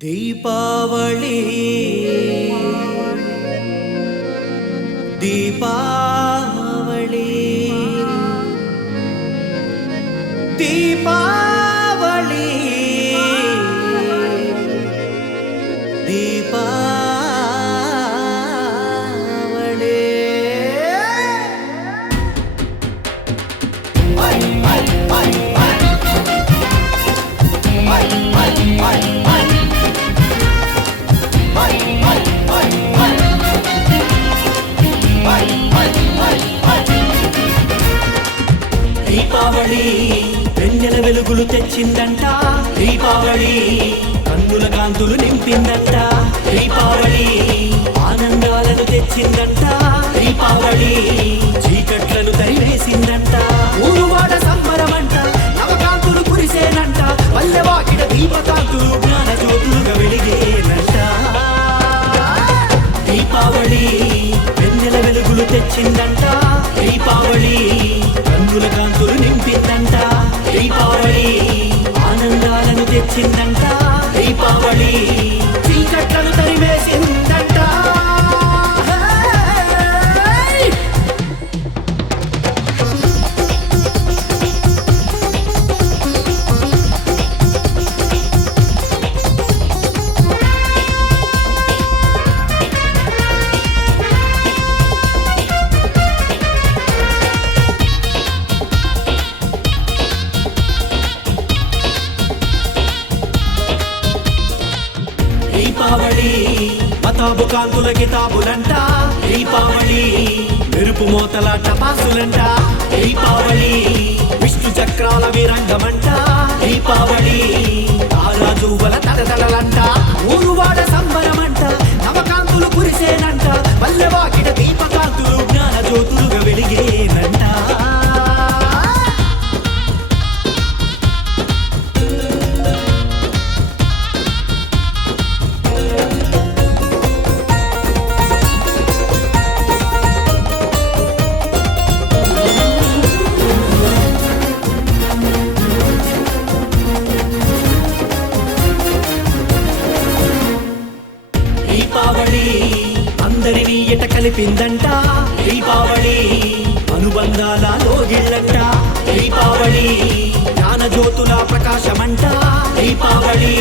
దీపావళి దీపావళి దీపావళి దీపావళి దీపావళి వెన్నెల వెలుగులు తెచ్చిందంట దీపావళి కన్నుల కాంతులు నింపిందంట దీపావళి ఆనందాలను తెచ్చిందంట దీపావళి చీకట్లను తరివేసిందంట ఊరువాడ సంబరమంట నవకాంతులు కురిసేనంట పల్లెవాకిడ దీపకాంతులు జ్ఞాన జ్యోతులుగా వెలిగేనంట దీపావళి వెన్నెల వెలుగులు తెచ్చిందంట దీపావళి కన్నుల కాంతులు నింపిందంట దీపావళి ఆనందాలను తెచ్చిందంట దీపావళి చీకట్లను తరివేసిందంట దీపావళి మతాబు కాంతుల కితాబులంట దీపావళి మెరుపు మోతల టపాసులంట దీపావళి విష్ణు చక్రాల విరంగమంట దీపావళి తారాజువల తడతడలంట ఊరువాడ సంబరమంట నవకాంతులు కురిసేనంట పల్లెవాకిట దీపకాంతులు జ్ఞాన జ్యోతులుగా వెలిగేనంట దీపావళి అందరినీ ఎట కలిపిందంట దీపావళి అనుబంధాల లోగిళ్ళంట దీపావళి జ్ఞాన జ్యోతుల ప్రకాశమంట దీపావళి